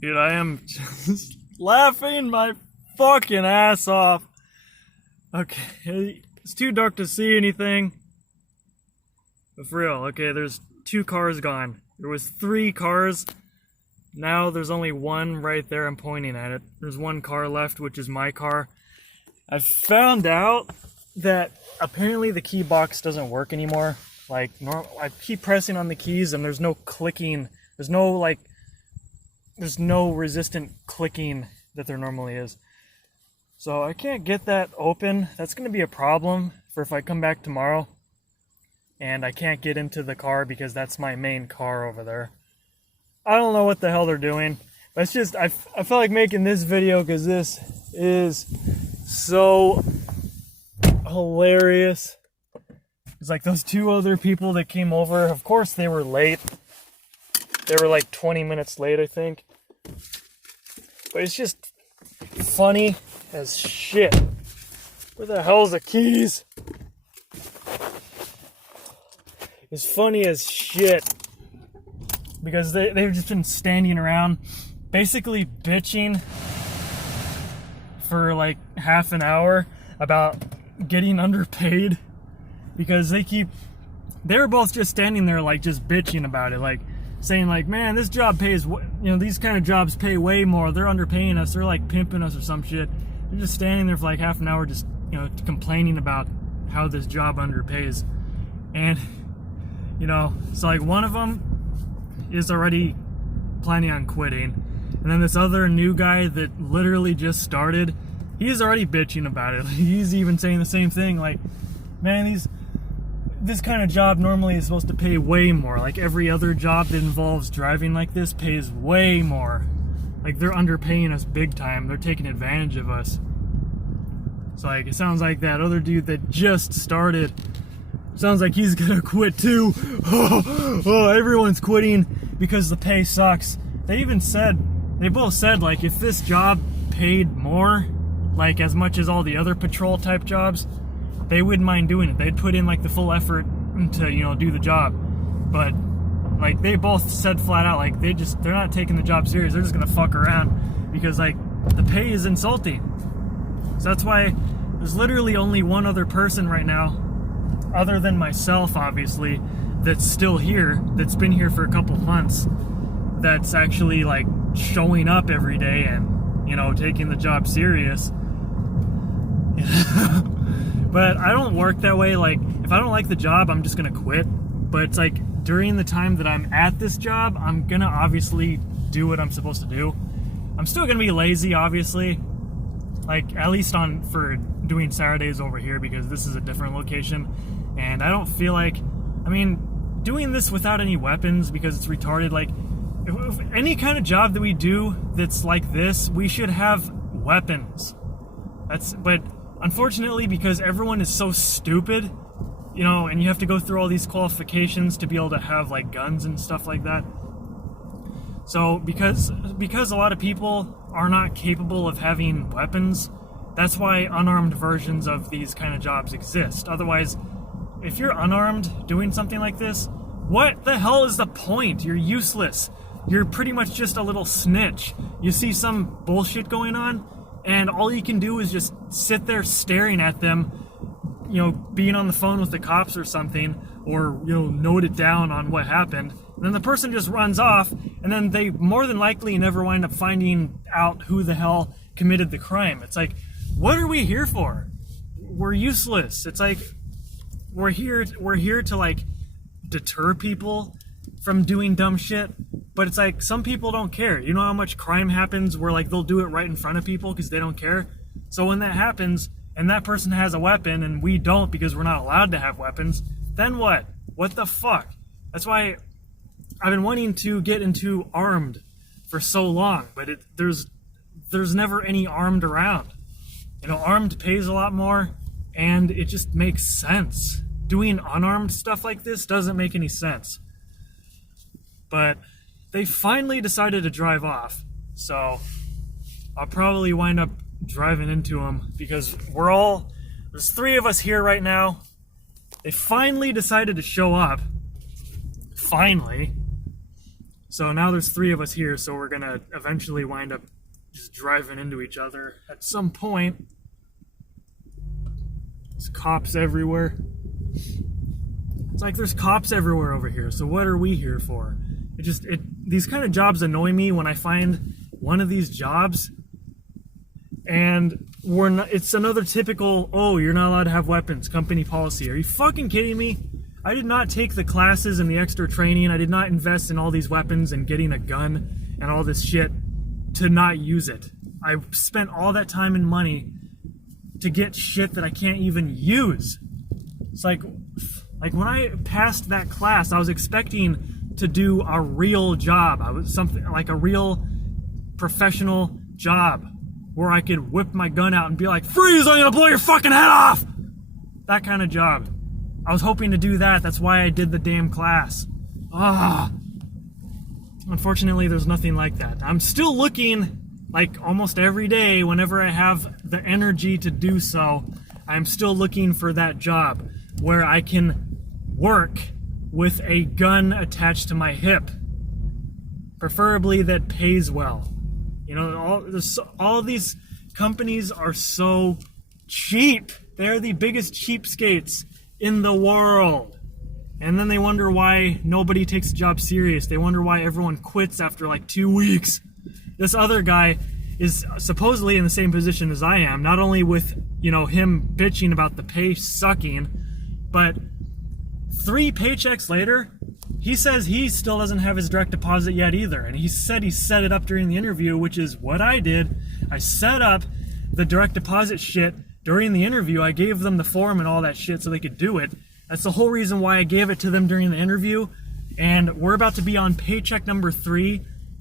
Dude, I am just laughing my fucking ass off. Okay, it's too dark to see anything. But for real, okay, there's 2 cars gone. There was 3 cars. Now there's only 1 right there. I'm pointing at it. There's 1 car left, which is my car. I found out that apparently the key box doesn't work anymore. Like, I keep pressing on the keys and there's no clicking. There's no resistant clicking that there normally is. So I can't get that open. That's going to be a problem for if I come back tomorrow. And I can't get into the car because that's my main car over there. I don't know what the hell they're doing. But it's just, I felt like making this video because this is so hilarious. It's like those 2 other people that came over. Of course they were late. They were like 20 minutes late, I think. But it's just funny as shit. Where the hell's the keys? It's funny as shit. Because they've just been standing around basically bitching for like half an hour about getting underpaid. Because they were both just standing there like just bitching about it. Like saying like, man, this job pays, these kind of jobs pay way more. They're underpaying us. They're like pimping us or some shit. They're just standing there for like half an hour just, complaining about how this job underpays. And, so like one of them is already planning on quitting. And then this other new guy that literally just started, he's already bitching about it. He's even saying the same thing. Like, man, this kind of job normally is supposed to pay way more. Like every other job that involves driving like this pays way more. Like they're underpaying us big time. They're taking advantage of us. So like it sounds like that other dude that just started, sounds like he's gonna quit too. Oh, everyone's quitting because the pay sucks. They both said like if this job paid more, like as much as all the other patrol type jobs, they wouldn't mind doing it. They'd put in like the full effort to, do the job. But like they both said flat out, like they're not taking the job serious. They're just gonna fuck around because like the pay is insulting. So that's why there's literally only one other person right now, other than myself, obviously, that's still here, that's been here for a couple months, that's actually like showing up every day and, taking the job serious. But I don't work that way. Like, if I don't like the job, I'm just gonna quit. But it's like, during the time that I'm at this job, I'm gonna obviously do what I'm supposed to do. I'm still gonna be lazy, obviously. Like, at least for doing Saturdays over here, because this is a different location. And I don't feel like, doing this without any weapons, because it's retarded. Like, if any kind of job that we do that's like this, we should have weapons. But unfortunately, because everyone is so stupid, and you have to go through all these qualifications to be able to have like guns and stuff like that. So because a lot of people are not capable of having weapons, that's why unarmed versions of these kind of jobs exist. Otherwise, if you're unarmed doing something like this, what the hell is the point? You're useless. You're pretty much just a little snitch. You see some bullshit going on, and all you can do is just sit there staring at them, being on the phone with the cops or something, or, note it down on what happened. And then the person just runs off, and then they more than likely never wind up finding out who the hell committed the crime. It's like, what are we here for? We're useless. It's like, we're here to like deter people from doing dumb shit. But it's like, some people don't care. You know how much crime happens where like they'll do it right in front of people because they don't care? So when that happens, and that person has a weapon, and we don't because we're not allowed to have weapons, then what? What the fuck? That's why I've been wanting to get into armed for so long, but there's never any armed around. Armed pays a lot more, and it just makes sense. Doing unarmed stuff like this doesn't make any sense. But they finally decided to drive off, so I'll probably wind up driving into them because there's 3 of us here right now. They finally decided to show up. Finally. So now there's 3 of us here, so we're gonna eventually wind up just driving into each other at some point. There's cops everywhere. It's like there's cops everywhere over here, so what are we here for? These kind of jobs annoy me when I find one of these jobs and it's another typical, oh, you're not allowed to have weapons, company policy. Are you fucking kidding me? I did not take the classes and the extra training. I did not invest in all these weapons and getting a gun and all this shit to not use it. I spent all that time and money to get shit that I can't even use. It's like when I passed that class, I was expecting to do a real job. I was something like a real professional job where I could whip my gun out and be like, freeze, I'm gonna blow your fucking head off! That kind of job. I was hoping to do that. That's why I did the damn class. Unfortunately, there's nothing like that. I'm still looking, like almost every day, whenever I have the energy to do so, I'm still looking for that job where I can work with a gun attached to my hip. Preferably that pays well. You know, all these companies are so cheap. They're the biggest cheapskates in the world. And then they wonder why nobody takes the job serious. They wonder why everyone quits after like 2 weeks. This other guy is supposedly in the same position as I am, not only with, you know, him bitching about the pay sucking, but 3 paychecks later, he says he still doesn't have his direct deposit yet either. And he said he set it up during the interview, which is what I did. I set up the direct deposit shit during the interview. I gave them the form and all that shit so they could do it. That's the whole reason why I gave it to them during the interview. And we're about to be on paycheck number 3.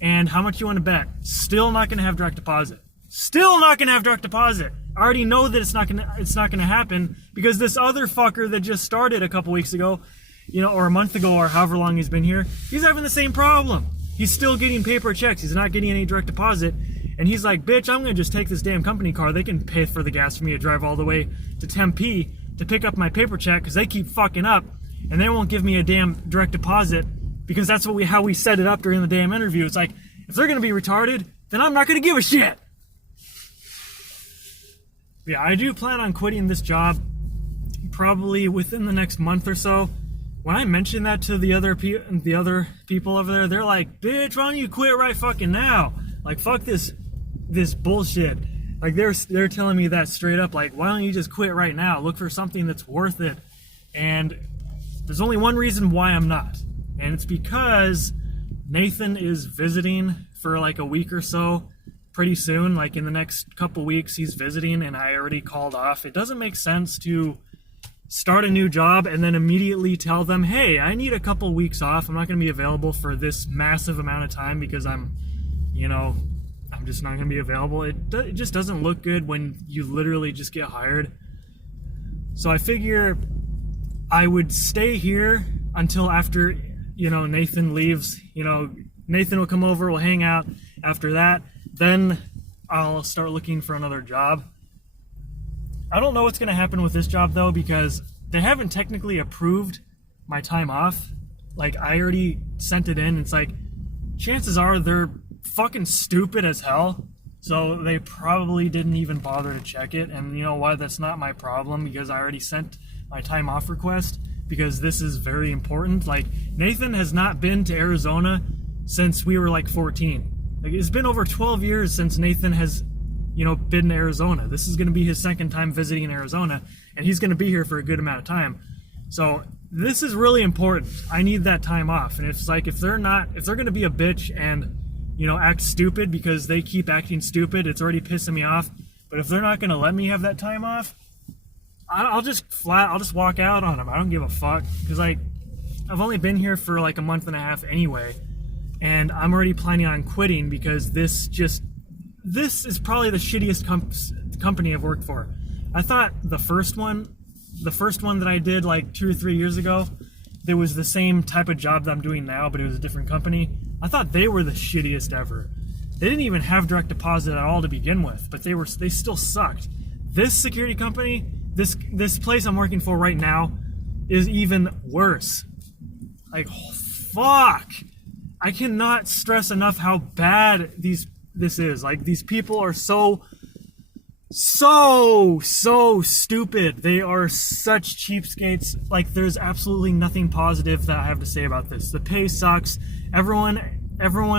And how much you want to bet? Still not going to have direct deposit. Still not going to have direct deposit. I already know that it's not going to happen because this other fucker that just started a couple weeks ago, you know, or a month ago, or however long he's been here, he's having the same problem. He's still getting paper checks. He's not getting any direct deposit. And he's like, bitch, I'm going to just take this damn company car. They can pay for the gas for me to drive all the way to Tempe to pick up my paper check because they keep fucking up. And they won't give me a damn direct deposit because that's how we set it up during the damn interview. It's like, if they're going to be retarded, then I'm not going to give a shit. Yeah, I do plan on quitting this job probably within the next month or so. When I mentioned that to the other people over there, they're like, bitch, why don't you quit right fucking now? Like, fuck this bullshit. Like, they're telling me that straight up, like, why don't you just quit right now? Look for something that's worth it. And there's only one reason why I'm not. And it's because Nathan is visiting for like a week or so pretty soon. Like in the next couple weeks, he's visiting and I already called off. It doesn't make sense to start a new job and then immediately tell them, hey, I need a couple weeks off. I'm not going to be available for this massive amount of time because I'm just not going to be available. It just doesn't look good when you literally just get hired. So I figure I would stay here until after, Nathan leaves. Nathan will come over, we'll hang out. After that, then I'll start looking for another job. I don't know what's going to happen with this job, though, because they haven't technically approved my time off. Like, I already sent it in. It's like, chances are they're fucking stupid as hell. So they probably didn't even bother to check it. And you know what? That's not my problem because I already sent my time off request because this is very important. Like, Nathan has not been to Arizona since we were like 14. Like, it's been over 12 years since Nathan has been to Arizona. This is going to be his second time visiting Arizona, and he's going to be here for a good amount of time. So this is really important. I need that time off. And it's like, if they're going to be a bitch and, act stupid because they keep acting stupid, it's already pissing me off. But if they're not going to let me have that time off, I'll just walk out on them. I don't give a fuck. Because, like, I've only been here for like a month and a half anyway. And I'm already planning on quitting because this is probably the shittiest company I've worked for. I thought the first one that I did like 2 or 3 years ago, there was the same type of job that I'm doing now, but it was a different company. I thought they were the shittiest ever. They didn't even have direct deposit at all to begin with, but they still sucked. This security company, this place I'm working for right now, is even worse. Like, fuck. I cannot stress enough how bad this is. Like, these people are so stupid. They are such cheapskates. Like, there's absolutely nothing positive that I have to say about this. The pay sucks. Everyone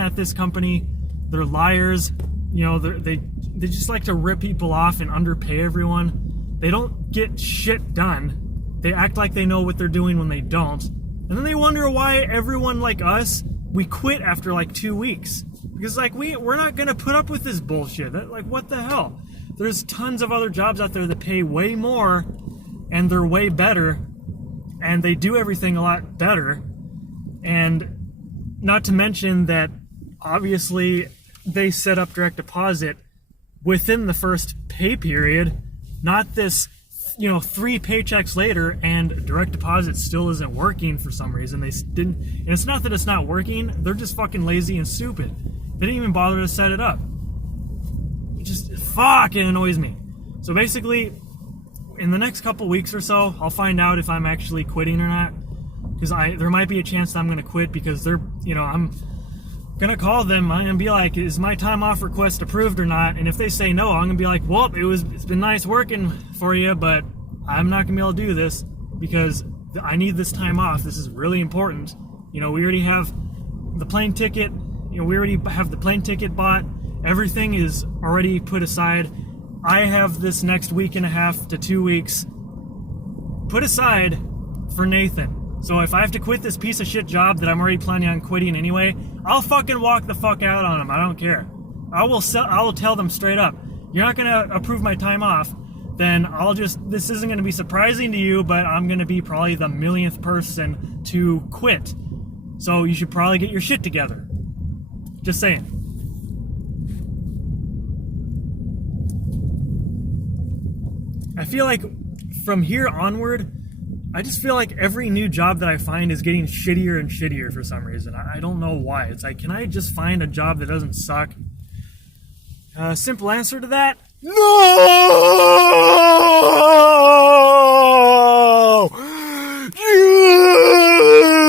at this company, they're liars. You know, they just like to rip people off and underpay everyone. They don't get shit done. They act like they know what they're doing when they don't. And then they wonder why everyone like us, we quit after like 2 weeks. Because, like, we're not gonna put up with this bullshit. Like, what the hell? There's tons of other jobs out there that pay way more, and they're way better, and they do everything a lot better. And not to mention that, obviously, they set up direct deposit within the first pay period, not this, 3 paychecks later, and direct deposit still isn't working for some reason. They didn't, and it's not that it's not working, they're just fucking lazy and stupid. They didn't even bother to set it up. It just fucking annoys me. So basically, in the next couple weeks or so, I'll find out if I'm actually quitting or not. Because there might be a chance that I'm going to quit because I'm going to call them. I'm going to be like, is my time off request approved or not? And if they say no, I'm going to be like, well, it's been nice working for you, but I'm not going to be able to do this because I need this time off. This is really important. We already have the plane ticket. We already have the plane ticket bought. Everything is already put aside. I have this next week and a half to 2 weeks put aside for Nathan. So if I have to quit this piece of shit job that I'm already planning on quitting anyway, I'll fucking walk the fuck out on them. I don't care. I will tell them straight up, you're not going to approve my time off, then this isn't going to be surprising to you, but I'm going to be probably the millionth person to quit. So you should probably get your shit together. Just saying. I feel like from here onward, I just feel like every new job that I find is getting shittier and shittier for some reason. I don't know why. It's like, can I just find a job that doesn't suck? Simple answer to that, no!